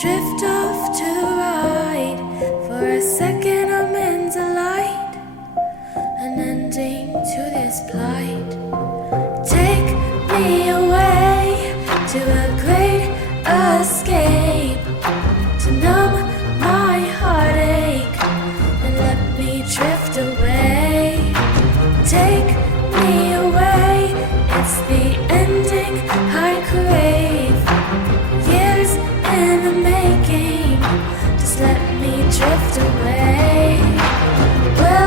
drift off to the right. For a second I'm in delight, an ending to this plight. Take me away to a great escape, to numb my heartache and let me drift away. Take me away, it's the ending I crave. Years in the making, just let me drift away. Well,